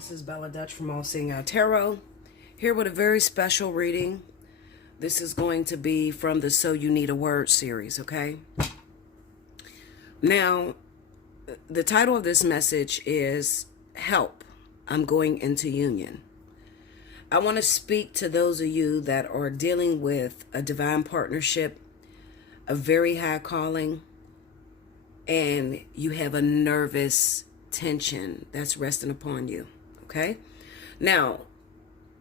This is Bella Dutch from Allseeingeyetarot, here with a very special reading. This is going to be from the So You Need a Word series, okay? Now, the title of this message is Help, I'm Going into Union. I want to speak to those of you that are dealing with a divine partnership, a very high calling, and you have a nervous tension that's resting upon you. Okay. Now,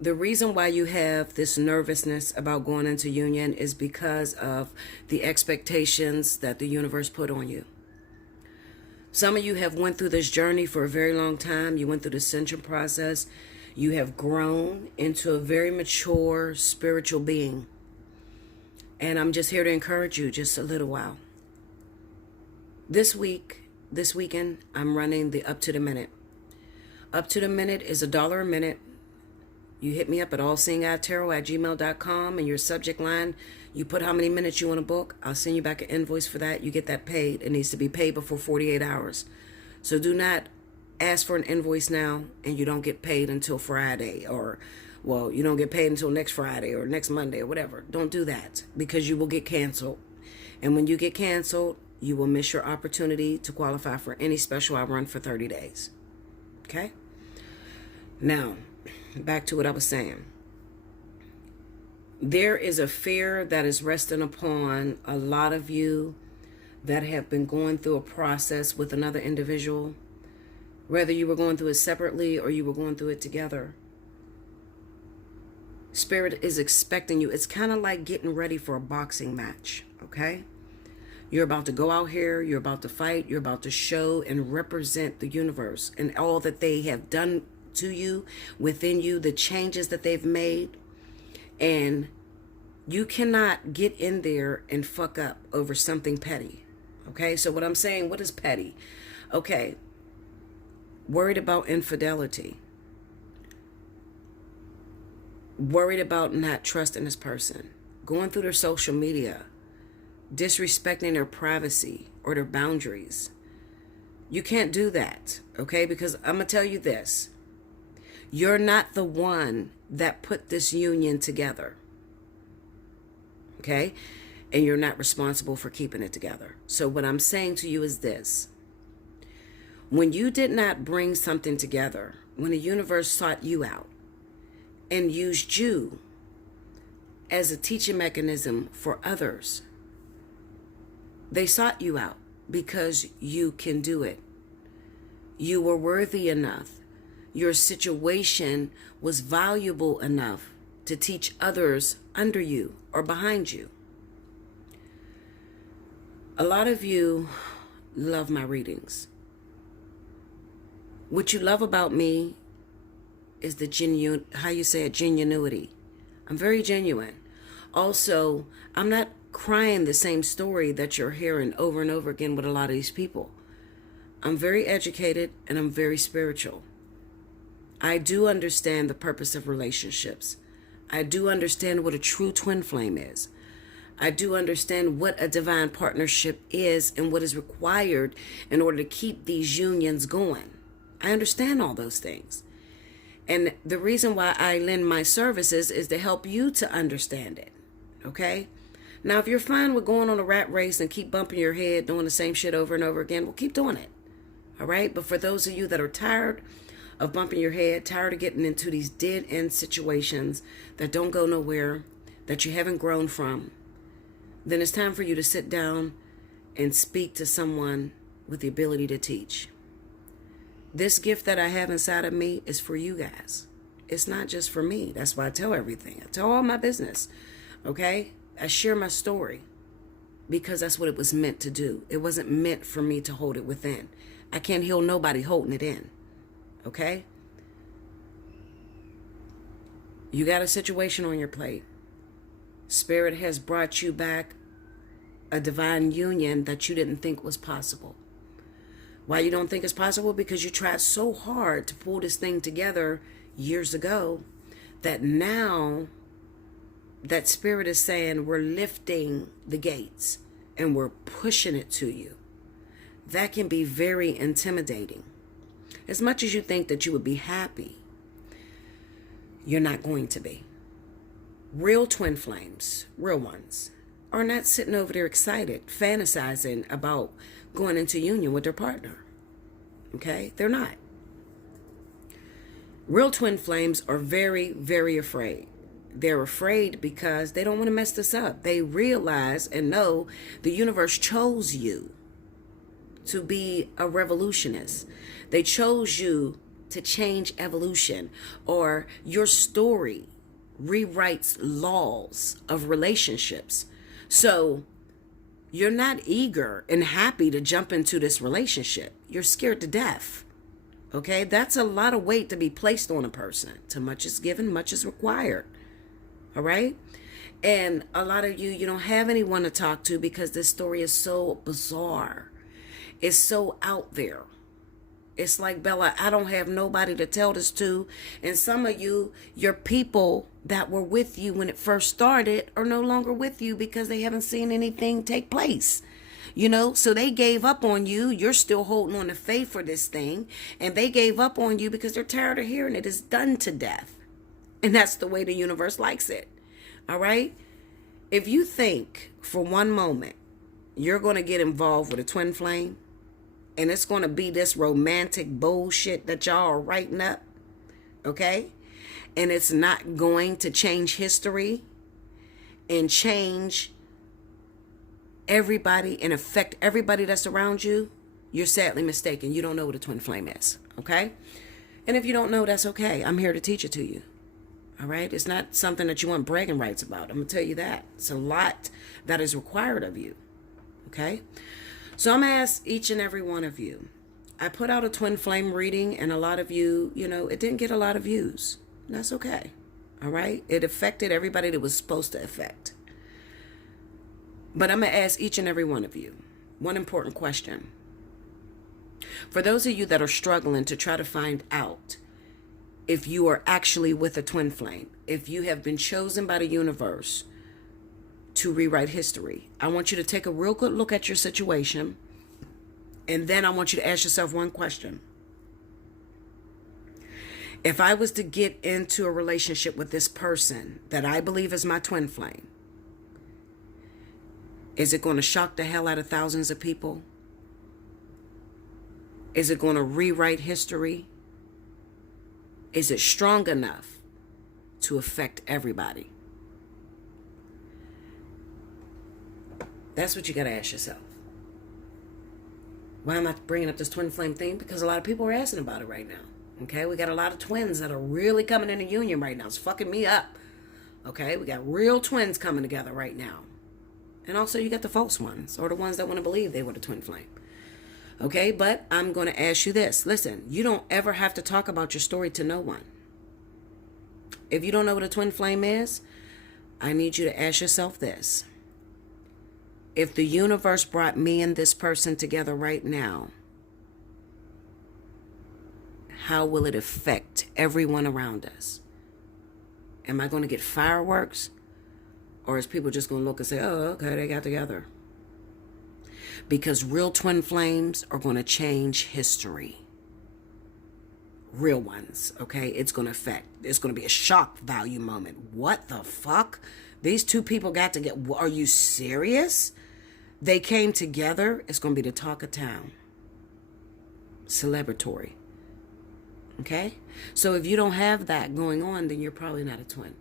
the reason why you have this nervousness about going into union is because of the expectations that the universe put on you. Some of you have went through this journey for a very long time. You went through the ascension process. You have grown into a very mature spiritual being. And I'm just here to encourage you just a little while. This weekend, I'm running the Up to the Minute. Up to the Minute is $1 a minute. You hit me up at allseeingeyetarot@gmail.com, and your subject line, you put how many minutes you want to book. I'll send you back an invoice for that. You get that paid. It needs to be paid before 48 hours. So do not ask for an invoice now and you don't get paid until Friday, or, well, you don't get paid until next Friday or next Monday or whatever. Don't do that, because you will get canceled. And when you get canceled, you will miss your opportunity to qualify for any special I run for 30 days. Okay? Now, back to what I was saying. There is a fear that is resting upon a lot of you that have been going through a process with another individual, whether you were going through it separately or you were going through it together. Spirit is expecting you. It's kind of like getting ready for a boxing match, okay? You're about to go out here, you're about to fight, you're about to show and represent the universe and all that they have done to you, within you, the changes that they've made. And you cannot get in there and fuck up over something petty, okay? So what I'm saying, what is petty? Okay, worried about infidelity, worried about not trusting this person, going through their social media, disrespecting their privacy or their boundaries. You can't do that, okay? Because I'm going to tell you this. You're not the one that put this union together, okay? And you're not responsible for keeping it together. So what I'm saying to you is this. When you did not bring something together, when the universe sought you out and used you as a teaching mechanism for others, they sought you out because you can do it. You were worthy enough. Your situation was valuable enough to teach others under you or behind you. A lot of you love my readings. What you love about me is the genuinity. I'm very genuine. Also, I'm not crying the same story that you're hearing over and over again with a lot of these people. I'm very educated and I'm very spiritual. I do understand the purpose of relationships. I do understand what a true twin flame is. I do understand what a divine partnership is and what is required in order to keep these unions going. I understand all those things. And the reason why I lend my services is to help you to understand it. Okay? Now, if you're fine with going on a rat race and keep bumping your head, doing the same shit over and over again, well, keep doing it. All right? But for those of you that are tired of bumping your head, tired of getting into these dead-end situations that don't go nowhere, that you haven't grown from, then it's time for you to sit down and speak to someone with the ability to teach. This gift that I have inside of me is for you guys. It's not just for me. That's why I tell everything. I tell all my business, okay? I share my story because that's what it was meant to do. It wasn't meant for me to hold it within. I can't heal nobody holding it in. Okay? You got a situation on your plate. Spirit has brought you back a divine union that you didn't think was possible. Why you don't think it's possible? Because you tried so hard to pull this thing together years ago that now that Spirit is saying we're lifting the gates and we're pushing it to you. That can be very intimidating. As much as you think that you would be happy, you're not going to be. Real twin flames, real ones, are not sitting over there excited, fantasizing about going into union with their partner. Okay? They're not. Real twin flames are very, very afraid. They're afraid because they don't want to mess this up. They realize and know the universe chose you to be a revolutionist. They chose you to change evolution, or your story rewrites laws of relationships. So you're not eager and happy to jump into this relationship. You're scared to death. Okay? That's a lot of weight to be placed on a person. Too much is given, much is required. All right? And a lot of you don't have anyone to talk to because this story is so bizarre. It's so out there. It's like, Bella, I don't have nobody to tell this to. And some of you, your people that were with you when it first started are no longer with you because they haven't seen anything take place. So they gave up on you. You're still holding on to faith for this thing. And they gave up on you because they're tired of hearing it is done to death. And that's the way the universe likes it. All right? If you think for one moment you're going to get involved with a twin flame, and it's going to be this romantic bullshit that y'all are writing up, okay? And it's not going to change history and change everybody and affect everybody that's around you, you're sadly mistaken. You don't know what a twin flame is, okay? And if you don't know, that's okay. I'm here to teach it to you, all right? It's not something that you want bragging rights about. I'm going to tell you that. It's a lot that is required of you, okay? So I'm going to ask each and every one of you. I put out a twin flame reading, and a lot of you, it didn't get a lot of views. That's okay. All right? It affected everybody that was supposed to affect. But I'm going to ask each and every one of you one important question. For those of you that are struggling to try to find out if you are actually with a twin flame, if you have been chosen by the universe to rewrite history, I want you to take a real good look at your situation, and then I want you to ask yourself one question. If I was to get into a relationship with this person that I believe is my twin flame, is it going to shock the hell out of thousands of people? Is it going to rewrite history? Is it strong enough to affect everybody? That's what you got to ask yourself. Why am I bringing up this twin flame thing? Because a lot of people are asking about it right now. Okay, we got a lot of twins that are really coming into union right now. It's fucking me up. Okay, we got real twins coming together right now. And also you got the false ones, or the ones that want to believe they were the twin flame. Okay, but I'm going to ask you this. Listen, you don't ever have to talk about your story to no one. If you don't know what a twin flame is, I need you to ask yourself this. If the universe brought me and this person together right now, how will it affect everyone around us? Am I going to get fireworks? Or is people just going to look and say, oh, okay, they got together? Because real twin flames are going to change history. Real ones, okay? It's going to be a shock value moment. What the fuck? These two people got together. Are you serious? They came together. It's going to be the talk of town. Celebratory. Okay? So if you don't have that going on, then you're probably not a twin.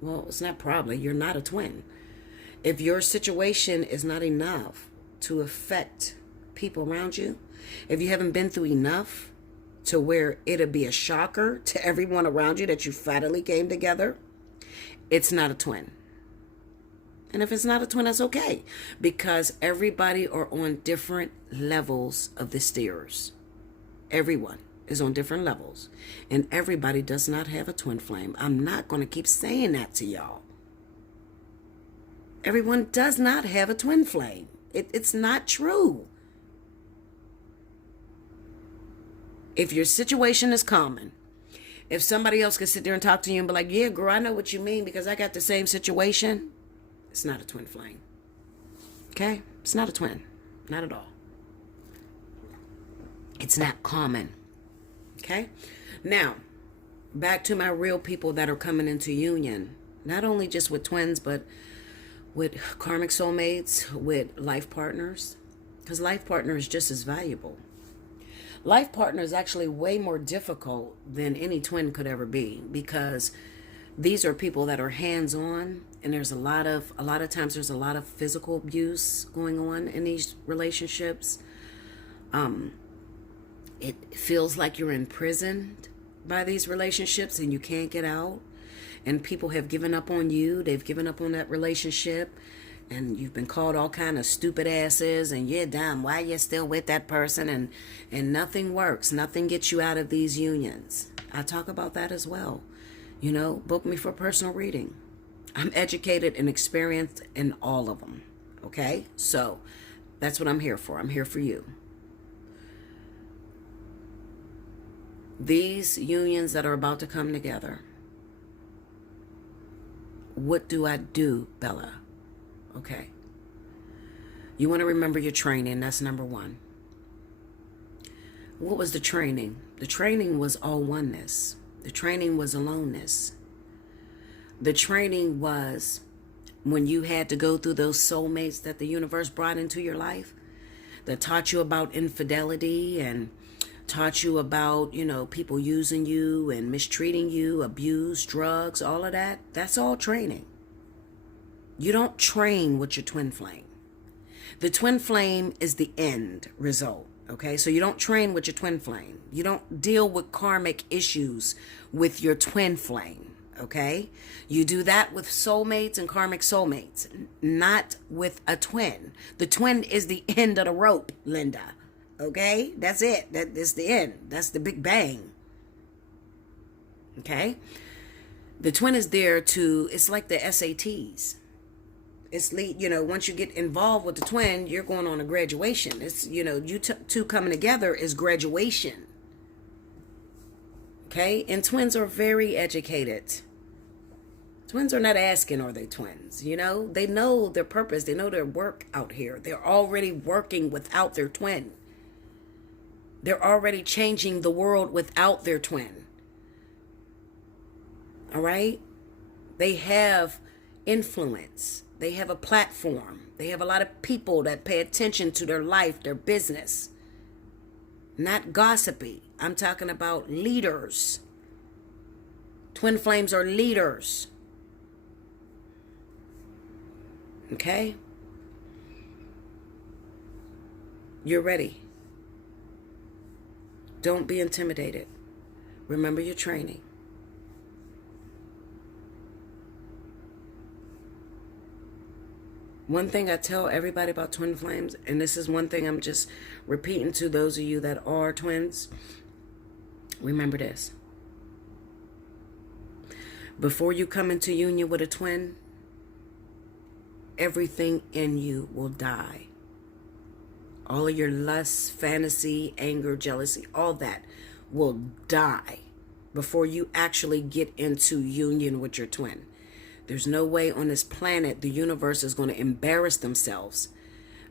Well, it's not probably. You're not a twin. If your situation is not enough to affect people around you, if you haven't been through enough to where it'll be a shocker to everyone around you that you finally came together, it's not a twin. And if it's not a twin, that's okay. Because everybody are on different levels of the stairs. Everyone is on different levels. And everybody does not have a twin flame. I'm not going to keep saying that to y'all. Everyone does not have a twin flame. It's not true. If your situation is common, if somebody else can sit there and talk to you and be like, yeah, girl, I know what you mean because I got the same situation, it's not a twin flame. Okay? It's not a twin. Not at all. It's not common. Okay? Now, back to my real people that are coming into union. Not only just with twins, but with karmic soulmates, with life partners. Because life partner is just as valuable. Life partner is actually way more difficult than any twin could ever be, because these are people that are hands-on, and there's a lot of times there's a lot of physical abuse going on in these relationships. It feels like you're imprisoned by these relationships and you can't get out, and people have given up on you. They've given up on that relationship, and you've been called all kind of stupid asses, and you're dumb, why you still with that person, and nothing works. Nothing gets you out of these unions. I talk about that as well. You know, book me for personal reading. I'm educated and experienced in all of them. Okay? So that's what I'm here for. I'm here for you. These unions that are about to come together. What do I do, Bella? Okay. You want to remember your training. That's number one. What was the training? The training was all oneness. The training was aloneness. The training was when you had to go through those soulmates that the universe brought into your life, that taught you about infidelity and taught you about, you know, people using you and mistreating you, abuse, drugs, all of that. That's all training. You don't train with your twin flame. The twin flame is the end result. Okay, so you don't train with your twin flame. You don't deal with karmic issues with your twin flame. Okay, you do that with soulmates and karmic soulmates, not with a twin. The twin is the end of the rope, Linda. Okay, that's it. That is the end. That's the big bang. Okay, the twin is there to. It's like the SATs. It's, you know, once you get involved with the twin, you're going on a graduation. It's, you know, you two coming together is graduation. Okay? And twins are very educated. Twins are not asking, are they twins? You know, they know their purpose. They know their work out here. They're already working without their twin. They're already changing the world without their twin. All right? They have influence. They have a platform. They have a lot of people that pay attention to their life, their business. Not gossipy. I'm talking about leaders. Twin flames are leaders. Okay? You're ready. Don't be intimidated. Remember your training. One thing I tell everybody about twin flames, and this is one thing I'm just repeating to those of you that are twins, remember this. Before you come into union with a twin, everything in you will die. All of your lust, fantasy, anger, jealousy, all that will die before you actually get into union with your twin. There's no way on this planet the universe is going to embarrass themselves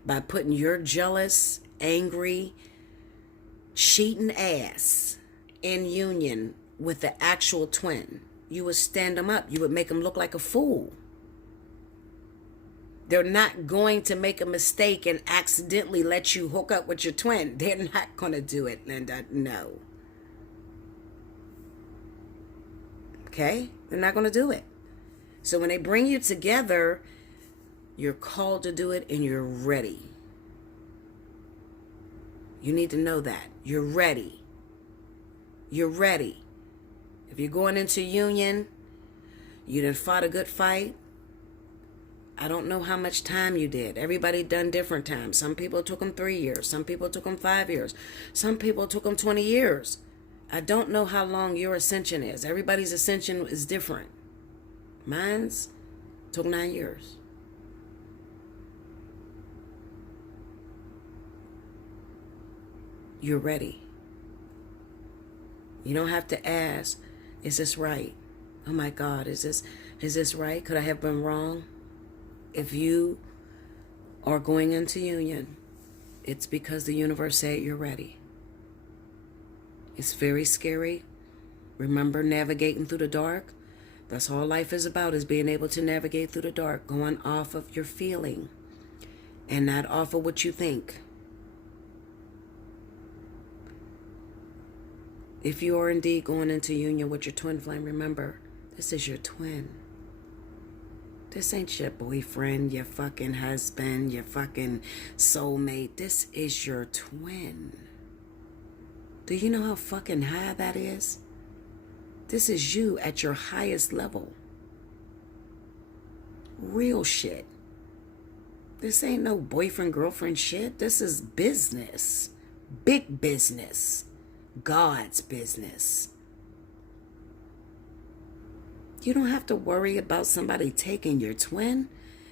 by putting your jealous, angry, cheating ass in union with the actual twin. You would stand them up. You would make them look like a fool. They're not going to make a mistake and accidentally let you hook up with your twin. They're not going to do it, Linda. No. Okay? They're not going to do it. So when they bring you together, you're called to do it and you're ready. You need to know that. You're ready. You're ready. If you're going into union, you done fought a good fight. I don't know how much time you did. Everybody done different times. Some people took them 3 years. Some people took them 5 years. Some people took them 20 years. I don't know how long your ascension is. Everybody's ascension is different. Mine's took 9 years. You're ready. You don't have to ask, is this right? Oh my God, is this right? Could I have been wrong? If you are going into union, it's because the universe said you're ready. It's very scary. Remember navigating through the dark? That's all life is about, is being able to navigate through the dark, going off of your feeling and not off of what you think. If you are indeed going into union with your twin flame, remember, this is your twin. This ain't your boyfriend, your fucking husband, your fucking soulmate. This is your twin. Do you know how fucking high that is? This is you at your highest level. Real shit. This ain't no boyfriend, girlfriend shit. This is business. Big business. God's business. You don't have to worry about somebody taking your twin.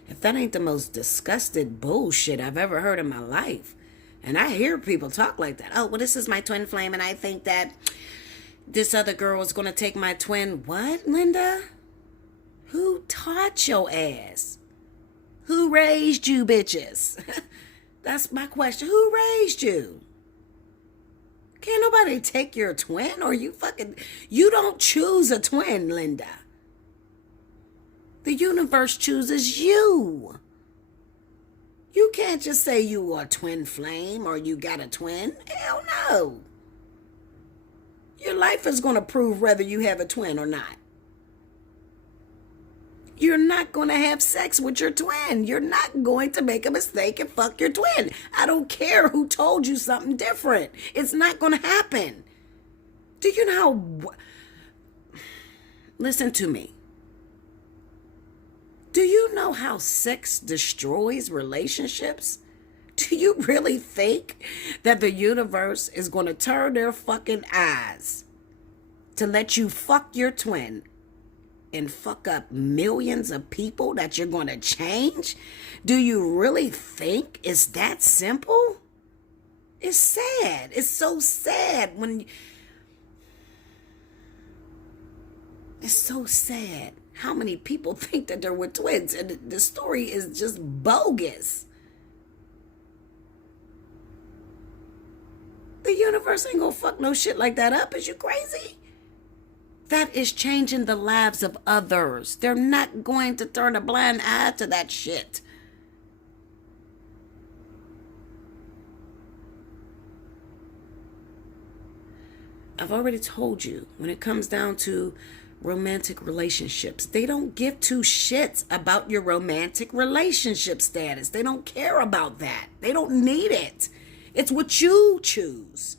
If that ain't the most disgusted bullshit I've ever heard in my life. And I hear people talk like that. Oh, well, this is my twin flame, and I think that this other girl is going to take my twin. What, Linda? Who taught your ass? Who raised you, bitches? That's my question. Who raised you? Can't nobody take your twin, or you don't choose a twin, Linda. The universe chooses you. You can't just say you are a twin flame or you got a twin. Hell no. Your life is going to prove whether you have a twin or not. You're not going to have sex with your twin. You're not going to make a mistake and fuck your twin. I don't care who told you something different. It's not going to happen. Do you know how... Listen to me. Do you know how sex destroys relationships? Do you really think that the universe is going to turn their fucking eyes to let you fuck your twin and fuck up millions of people that you're going to change? Do you really think it's that simple? It's sad. It's so sad when... It's so sad how many people think that they're with twins, and the story is just bogus. The universe ain't gonna fuck no shit like that up. Is you crazy? That is changing the lives of others. They're not going to turn a blind eye to that shit. I've already told you, when it comes down to romantic relationships, they don't give two shits about your romantic relationship status. They don't care about that. They don't need it. It's what you choose.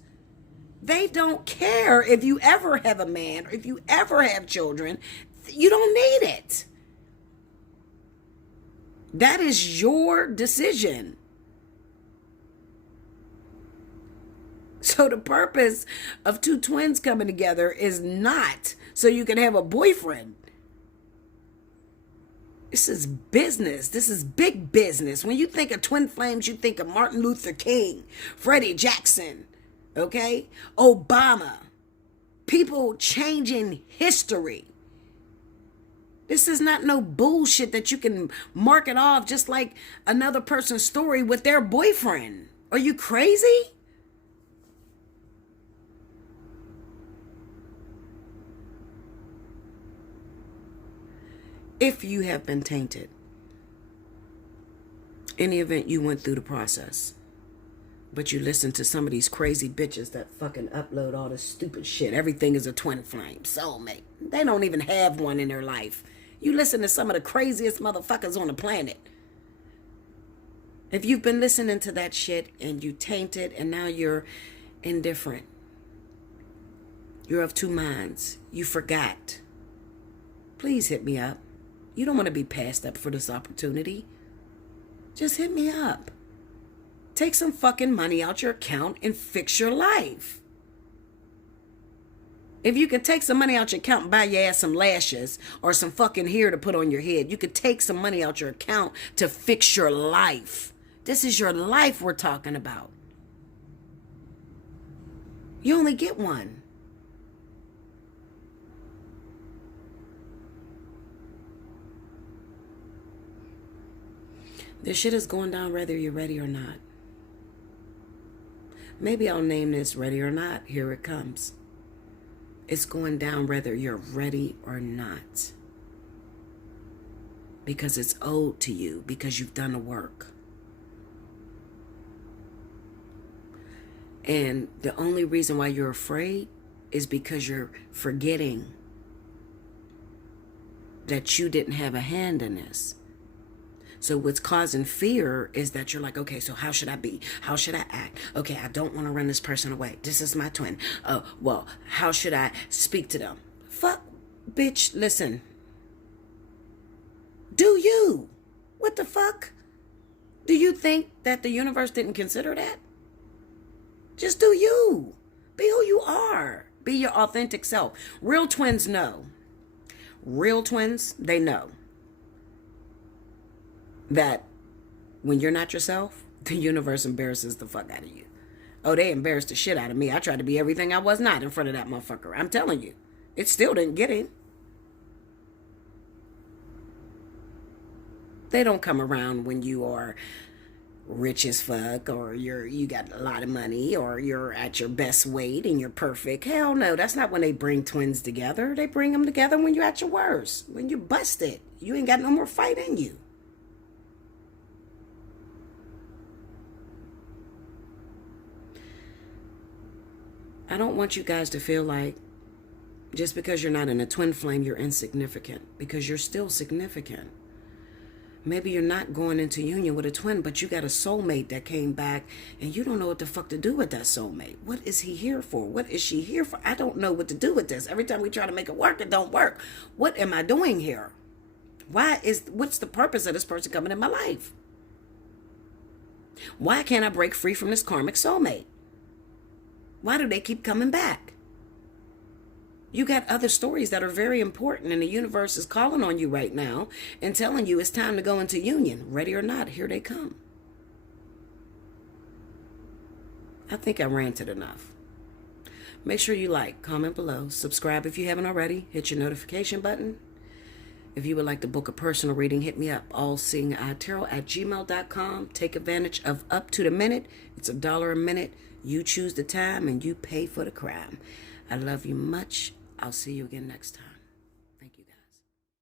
They don't care if you ever have a man or if you ever have children. You don't need it. That is your decision. So the purpose of two twins coming together is not so you can have a boyfriend. This is business. This is big business. When you think of twin flames, you think of Martin Luther King, Freddie Jackson, okay? Obama. People changing history. This is not no bullshit that you can mark it off just like another person's story with their boyfriend. Are you crazy? If you have been tainted, in the event you went through the process, but you listen to some of these crazy bitches that fucking upload all this stupid shit. Everything is a twin flame, soulmate. They don't even have one in their life. You listen to some of the craziest motherfuckers on the planet. If you've been listening to that shit and you tainted and now you're indifferent, you're of two minds, you forgot, please hit me up. You don't want to be passed up for this opportunity. Just hit me up. Take some fucking money out your account and fix your life. If you could take some money out your account and buy your ass some lashes or some fucking hair to put on your head, you could take some money out your account to fix your life. This is your life we're talking about. You only get one. This shit is going down whether you're ready or not. Maybe I'll name this Ready or Not. Here it comes. It's going down whether you're ready or not. Because it's owed to you, because you've done the work. And the only reason why you're afraid is because you're forgetting that you didn't have a hand in this. So what's causing fear is that you're like, okay, so how should I be? How should I act? Okay, I don't want to run this person away. This is my twin. Oh, well, how should I speak to them? Fuck, bitch, listen. Do you? What the fuck? Do you think that the universe didn't consider that? Just do you. Be who you are. Be your authentic self. Real twins know. Real twins, they know that when you're not yourself, the universe embarrasses the fuck out of you. Oh, they embarrassed the shit out of me. I tried to be everything I was not in front of that motherfucker. I'm telling you. It still didn't get him. They don't come around when you are rich as fuck, or you got a lot of money, or you're at your best weight and you're perfect. Hell no, that's not when they bring twins together. They bring them together when you're at your worst, when you're busted. You ain't got no more fight in you. I don't want you guys to feel like just because you're not in a twin flame, you're insignificant, because you're still significant. Maybe you're not going into union with a twin, but you got a soulmate that came back and you don't know what the fuck to do with that soulmate. What is he here for? What is she here for? I don't know what to do with this. Every time we try to make it work, it don't work. What am I doing here? What's the purpose of this person coming in my life? Why can't I break free from this karmic soulmate? Why do they keep coming back? You got other stories that are very important, and the universe is calling on you right now and telling you it's time to go into union. Ready or not, here they come. I think I ranted enough. Make sure you like, comment below, subscribe if you haven't already, hit your notification button. If you would like to book a personal reading, hit me up, allseeingeyetarot@gmail.com. Take advantage of up to the minute. It's $1 a minute. You choose the time and you pay for the crime. I love you much. I'll see you again next time.